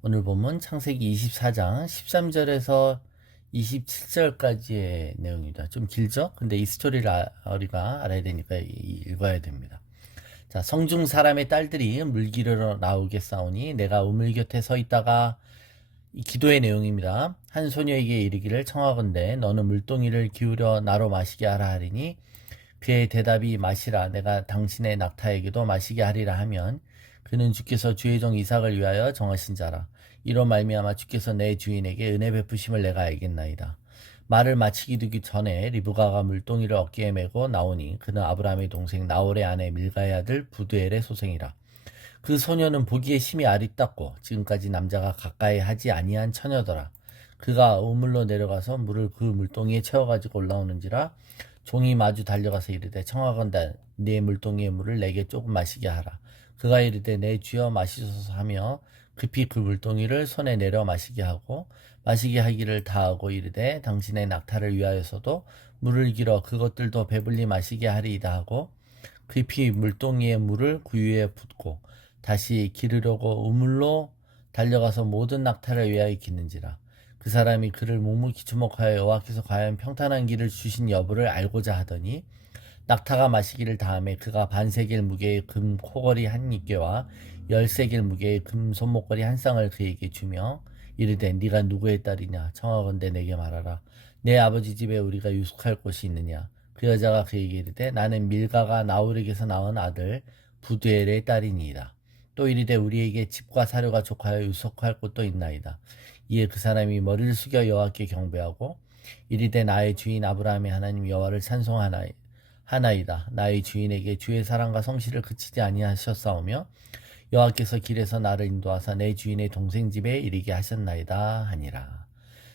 오늘 본문 창세기 24장 13절에서 27절까지의 내용입니다. 좀 길죠? 근데 이 스토리를 우리가 알아야 되니까 읽어야 됩니다. 자, 성중 사람의 딸들이 물기르러 나오겠사오니 내가 우물 곁에 서 있다가, 이 기도의 내용입니다. 한 소녀에게 이르기를 청하건대 너는 물동이를 기울여 나로 마시게 하라 하리니 그의 대답이 마시라, 내가 당신의 낙타에게도 마시게 하리라 하면 그는 주께서 주의 종 이삭을 위하여 정하신 자라. 이로 말미암아 주께서 내 주인에게 은혜 베푸심을 내가 알겠나이다. 말을 마치기 두기 전에 리브가가 물동이를 어깨에 메고 나오니 그는 아브라함의 동생 나홀의 아내 밀가의 아들 부두엘의 소생이라. 그 소녀는 보기에 심히 아리따고 지금까지 남자가 가까이 하지 아니한 처녀더라. 그가 우물로 내려가서 물을 그 물동이에 채워가지고 올라오는지라. 종이 마주 달려가서 이르되 청하건대 네 물동이의 물을 내게 조금 마시게 하라. 그가 이르되 내 주여 마시소서 하며 급히 그 물동이를 손에 내려 마시게 하고 마시게 하기를 다하고 이르되 당신의 낙타를 위하여서도 물을 길어 그것들도 배불리 마시게 하리이다 하고 급히 물동이의 물을 구유에 붓고 다시 기르려고 우물로 달려가서 모든 낙타를 위하여 기는지라. 그 사람이 그를 묵묵히 주목하여 여호와께서 과연 평탄한 길을 주신 여부를 알고자 하더니 낙타가 마시기를 다음에 그가 반세겔 무게의 금 코걸이 한 입개와 10세겔 무게의 금 손목걸이 한 쌍을 그에게 주며 이르되 네가 누구의 딸이냐 청하건대 내게 말하라. 내 아버지 집에 우리가 유숙할 곳이 있느냐. 그 여자가 그에게 이르되 나는 밀가가 나홀에게서 낳은 아들 부두엘의 딸이니이다. 또 이르되 우리에게 집과 사료가 족하여 유숙할 곳도 있나이다. 이에 그 사람이 머리를 숙여 여호와께 경배하고 이르되 나의 주인 아브라함의 하나님 여호와를 찬송하나이다. 나의 주인에게 주의 사랑과 성실을 그치지 아니하셨사오며 여호와께서 길에서 나를 인도하사 내 주인의 동생 집에 이르게 하셨나이다 하니라.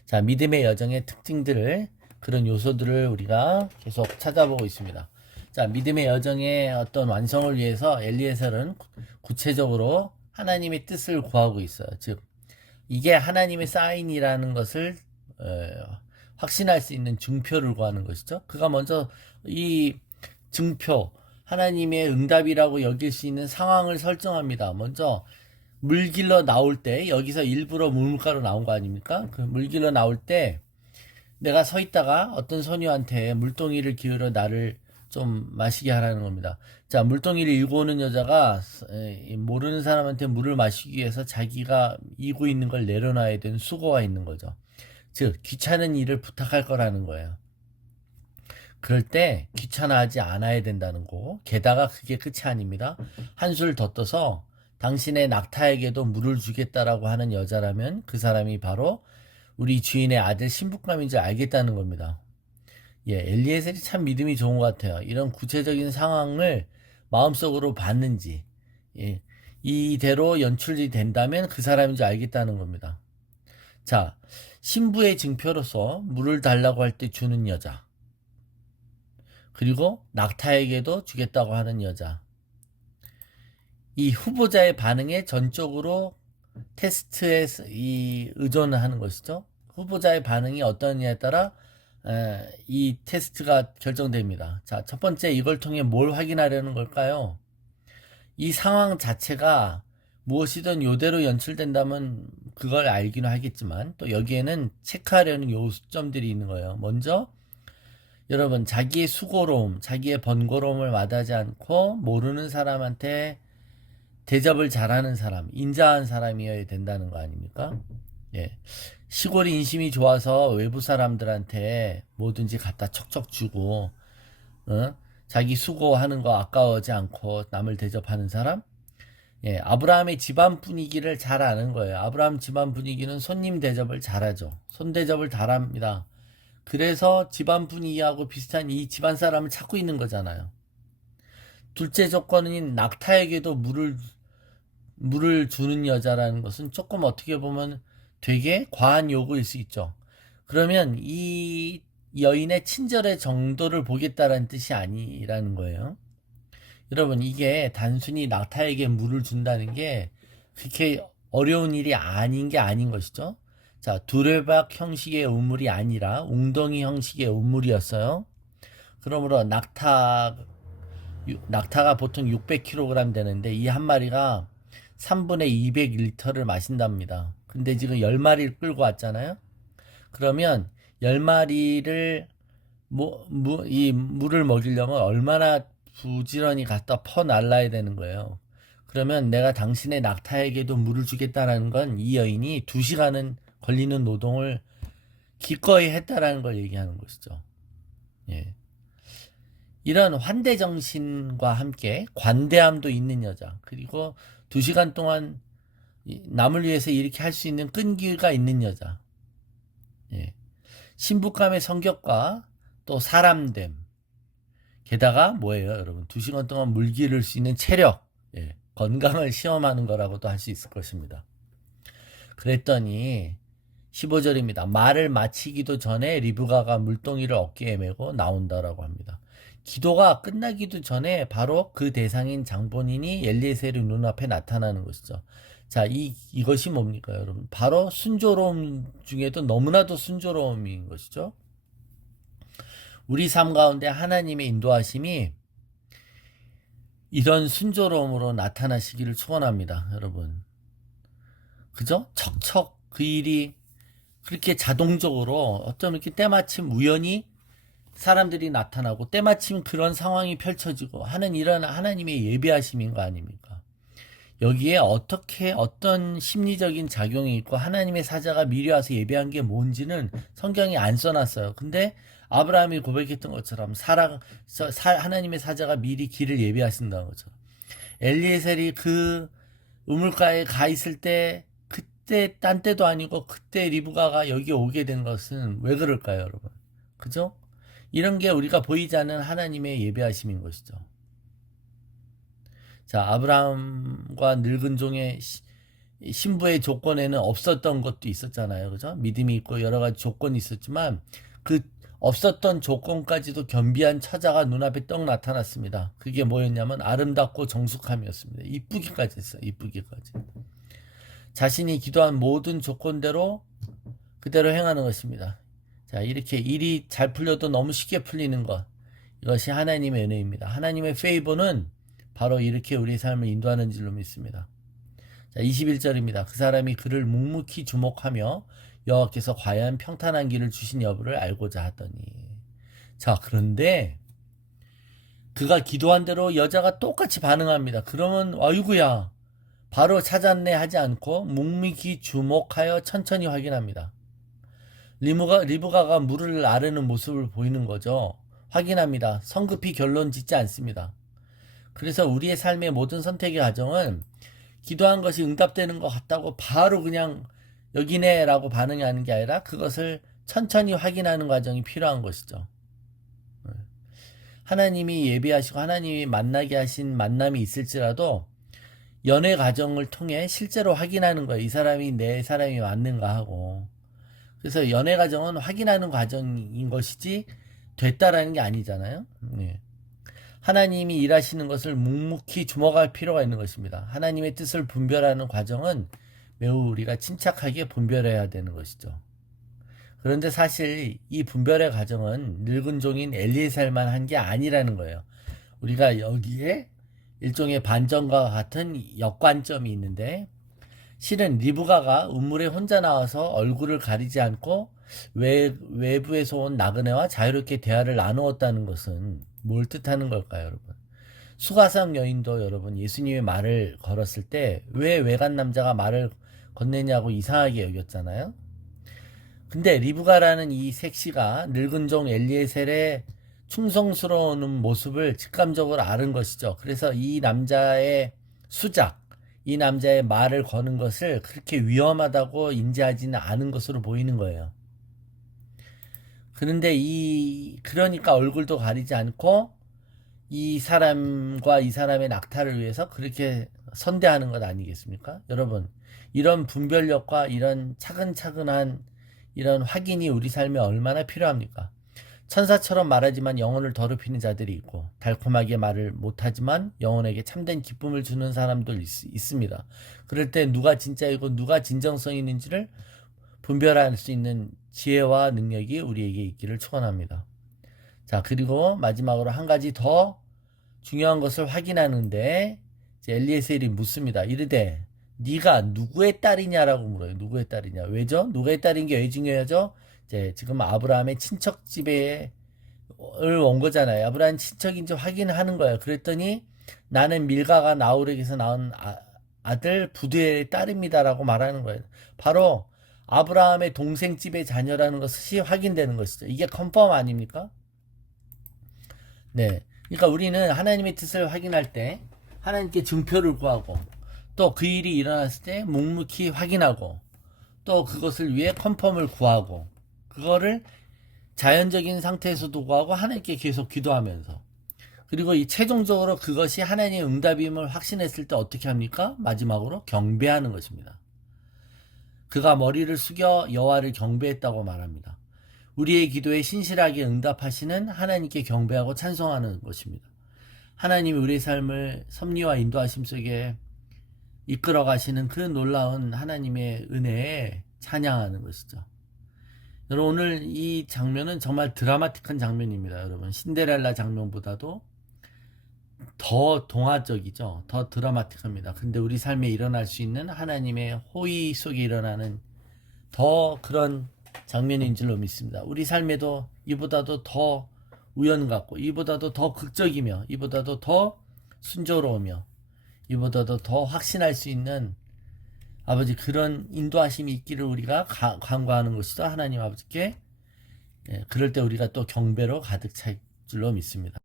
자, 믿음의 여정의 특징들을, 그런 요소들을 우리가 계속 찾아보고 있습니다. 자, 믿음의 여정의 어떤 완성을 위해서 엘리에셀은 구체적으로 하나님의 뜻을 구하고 있어요. 즉 이게 하나님의 사인이라는 것을 확신할 수 있는 증표를 구하는 것이죠. 그가 먼저 이 증표, 하나님의 응답이라고 여길 수 있는 상황을 설정합니다. 먼저 물 길러 나올 때, 여기서 일부러 물가로 나온 거 아닙니까? 그 물 길러 나올 때 내가 서 있다가 어떤 소녀한테 물동이를 기울여 나를 좀 마시게 하라는 겁니다. 자, 물동이를 이고 오는 여자가 모르는 사람한테 물을 마시기 위해서 자기가 이고 있는 걸 내려놔야 되는 수고가 있는 거죠. 즉 귀찮은 일을 부탁할 거라는 거예요. 그럴 때 귀찮아하지 않아야 된다는 거. 게다가 그게 끝이 아닙니다. 한술 더 떠서 당신의 낙타에게도 물을 주겠다라고 하는 여자라면 그 사람이 바로 우리 주인의 아들 신부감인 줄 알겠다는 겁니다. 예, 엘리에셀이 참 믿음이 좋은 것 같아요. 이런 구체적인 상황을 마음속으로 봤는지, 예, 이대로 연출이 된다면 그 사람인 줄 알겠다는 겁니다. 자, 신부의 증표로서 물을 달라고 할 때 주는 여자, 그리고 낙타에게도 주겠다고 하는 여자, 이 후보자의 반응에 전적으로 테스트에 의존을 하는 것이죠. 후보자의 반응이 어떠냐에 따라 이 테스트가 결정됩니다. 자, 첫 번째, 이걸 통해 뭘 확인하려는 걸까요? 이 상황 자체가 무엇이든 이대로 연출된다면 그걸 알기는 하겠지만 또 여기에는 체크하려는 요점들이 있는 거예요. 먼저 여러분, 자기의 수고로움, 자기의 번거로움을 마다하지 않고 모르는 사람한테 대접을 잘하는 사람, 인자한 사람이어야 된다는 거 아닙니까? 예. 시골 인심이 좋아서 외부 사람들한테 뭐든지 갖다 척척 주고, 자기 수고하는 거 아까워하지 않고 남을 대접하는 사람? 예, 아브라함의 집안 분위기를 잘 아는 거예요. 아브라함 집안 분위기는 손님 대접을 잘하죠. 손 대접을 잘합니다. 그래서 집안 분위기하고 비슷한 이 집안 사람을 찾고 있는 거잖아요. 둘째 조건인 낙타에게도 물을 주는 여자라는 것은 조금 어떻게 보면 되게 과한 요구일 수 있죠. 그러면 이 여인의 친절의 정도를 보겠다라는 뜻이 아니라는 거예요. 여러분, 이게 단순히 낙타에게 물을 준다는 게 그렇게 어려운 일이 아닌 게 아닌 것이죠. 자, 두레박 형식의 우물이 아니라 웅덩이 형식의 우물이었어요. 그러므로 낙타가 보통 600kg 되는데 이 한 마리가 3분의 200리터를 마신답니다. 근데 지금 10마리를 끌고 왔잖아요. 그러면 10마리를 이 물을 먹이려면 얼마나 부지런히 갖다 퍼 날라야 되는 거예요. 그러면 내가 당신의 낙타에게도 물을 주겠다라는 건 이 여인이 2시간은 걸리는 노동을 기꺼이 했다라는 걸 얘기하는 것이죠. 예. 이런 환대 정신과 함께 관대함도 있는 여자, 그리고 2시간 동안 남을 위해서 이렇게 할 수 있는 끈기가 있는 여자, 예. 신부감의 성격과 또 사람됨, 게다가 뭐예요, 여러분? 2시간 동안 물 기를 수 있는 체력, 예. 건강을 시험하는 거라고도 할 수 있을 것입니다. 그랬더니 15절입니다. 말을 마치기도 전에 리브가가 물동이를 어깨에 메고 나온다라고 합니다. 기도가 끝나기도 전에 바로 그 대상인 장본인이 엘리에셀의 눈앞에 나타나는 것이죠. 자, 이것이 뭡니까, 여러분? 바로 순조로움 중에도 너무나도 순조로움인 것이죠. 우리 삶 가운데 하나님의 인도하심이 이런 순조로움으로 나타나시기를 축원합니다, 여러분. 그죠? 척척 그 일이 그렇게 자동적으로 어쩜 이렇게 때마침 우연히 사람들이 나타나고 때마침 그런 상황이 펼쳐지고 하는 이런 하나님의 예비하심인 거 아닙니까? 여기에 어떤 심리적인 작용이 있고 하나님의 사자가 미리 와서 예비한 게 뭔지는 성경이 안 써놨어요. 근데 아브라함이 고백했던 것처럼 하나님의 사자가 미리 길을 예비하신다는 거죠. 엘리에셀이 그 우물가에 가 있을 때 그때 딴 때도 아니고 그때 리브가가 여기 오게 된 것은 왜 그럴까요, 여러분? 그죠? 이런 게 우리가 보이지 않는 하나님의 예배하심인 것이죠. 자, 아브라함과 늙은 종의 신부의 조건에는 없었던 것도 있었잖아요. 그죠? 믿음이 있고 여러 가지 조건이 있었지만 그 없었던 조건까지도 겸비한 처자가 눈앞에 떡 나타났습니다. 그게 뭐였냐면 아름답고 정숙함이었습니다. 이쁘기까지 했어요. 이쁘기까지. 자신이 기도한 모든 조건대로 그대로 행하는 것입니다. 자, 이렇게 일이 잘 풀려도 너무 쉽게 풀리는 것, 이것이 하나님의 은혜입니다. 하나님의 페이버는 바로 이렇게 우리 삶을 인도하는 줄로 믿습니다. 자, 21절입니다. 그 사람이 그를 묵묵히 주목하며 여호와께서 과연 평탄한 길을 주신 여부를 알고자 하더니. 자, 그런데 그가 기도한 대로 여자가 똑같이 반응합니다. 그러면 아이고야 바로 찾았네 하지 않고 묵묵히 주목하여 천천히 확인합니다. 리브가가 물을 아르는 모습을 보이는 거죠. 확인합니다. 성급히 결론 짓지 않습니다. 그래서 우리의 삶의 모든 선택의 과정은 기도한 것이 응답되는 것 같다고 바로 그냥 여기네 라고 반응하는 게 아니라 그것을 천천히 확인하는 과정이 필요한 것이죠. 하나님이 예비하시고 하나님이 만나게 하신 만남이 있을지라도 연애 과정을 통해 실제로 확인하는 거예요. 이 사람이 내 사람이 맞는가 하고. 그래서 연애 과정은 확인하는 과정인 것이지 됐다라는 게 아니잖아요. 네. 하나님이 일하시는 것을 묵묵히 주목할 필요가 있는 것입니다. 하나님의 뜻을 분별하는 과정은 매우 우리가 침착하게 분별해야 되는 것이죠. 그런데 사실 이 분별의 과정은 늙은 종인 엘리에셀만 한 게 아니라는 거예요. 우리가 여기에 일종의 반전과 같은 역관점이 있는데, 실은 리브가가 우물에 혼자 나와서 얼굴을 가리지 않고 외부에서 온 나그네와 자유롭게 대화를 나누었다는 것은 뭘 뜻하는 걸까요, 여러분? 수가성 여인도 여러분 예수님의 말을 걸었을 때 왜 외간 남자가 말을 건네냐고 이상하게 여겼잖아요. 근데 리브가라는 이 색시가 늙은 종 엘리에셀의 충성스러운 모습을 직감적으로 아는 것이죠. 그래서 이 남자의 수작, 이 남자의 말을 거는 것을 그렇게 위험하다고 인지하지는 않은 것으로 보이는 거예요. 그런데 그러니까 얼굴도 가리지 않고 이 사람과 이 사람의 낙타를 위해서 그렇게 선대하는 것 아니겠습니까? 여러분, 이런 분별력과 이런 차근차근한 이런 확인이 우리 삶에 얼마나 필요합니까? 천사처럼 말하지만 영혼을 더럽히는 자들이 있고, 달콤하게 말을 못하지만 영혼에게 참된 기쁨을 주는 사람도 있습니다. 그럴 때 누가 진짜이고 누가 진정성이 있는지를 분별할 수 있는 지혜와 능력이 우리에게 있기를 축원합니다. 자, 그리고 마지막으로 한 가지 더 중요한 것을 확인하는데 엘리에셀이 묻습니다. 이르되 네가 누구의 딸이냐라고 물어요. 누구의 딸이냐? 왜죠? 누구의 딸인 게 왜 중요하죠? 이제 지금 아브라함의 친척 집에 온 거잖아요. 아브라함 친척인지 확인하는 거예요. 그랬더니 나는 밀가가 나홀에게서 낳은 아들 부두의 딸입니다라고 말하는 거예요. 바로 아브라함의 동생 집의 자녀라는 것이 확인되는 것이죠. 이게 컨펌 아닙니까? 네. 그러니까 우리는 하나님의 뜻을 확인할 때 하나님께 증표를 구하고 또 그 일이 일어났을 때 묵묵히 확인하고 또 그것을 위해 컨펌을 구하고 그거를 자연적인 상태에서도 구하고 하나님께 계속 기도하면서 그리고 이 최종적으로 그것이 하나님의 응답임을 확신했을 때 어떻게 합니까? 마지막으로 경배하는 것입니다. 그가 머리를 숙여 여호와를 경배했다고 말합니다. 우리의 기도에 신실하게 응답하시는 하나님께 경배하고 찬송하는 것입니다. 하나님이 우리의 삶을 섭리와 인도하심 속에 이끌어 가시는 그 놀라운 하나님의 은혜에 찬양하는 것이죠. 여러분 오늘 이 장면은 정말 드라마틱한 장면입니다. 여러분 신데렐라 장면보다도 더 동화적이죠. 더 드라마틱합니다. 근데 우리 삶에 일어날 수 있는 하나님의 호의 속에 일어나는 더 그런 장면인 줄로 믿습니다. 우리 삶에도 이보다도 더 우연 같고 이보다도 더 극적이며 이보다도 더 순조로우며 이보다도 더 확신할 수 있는 아버지 그런 인도하심이 있기를 우리가 간구하는 것이죠. 하나님 아버지께 그럴 때 우리가 또 경배로 가득 찰 줄로 믿습니다.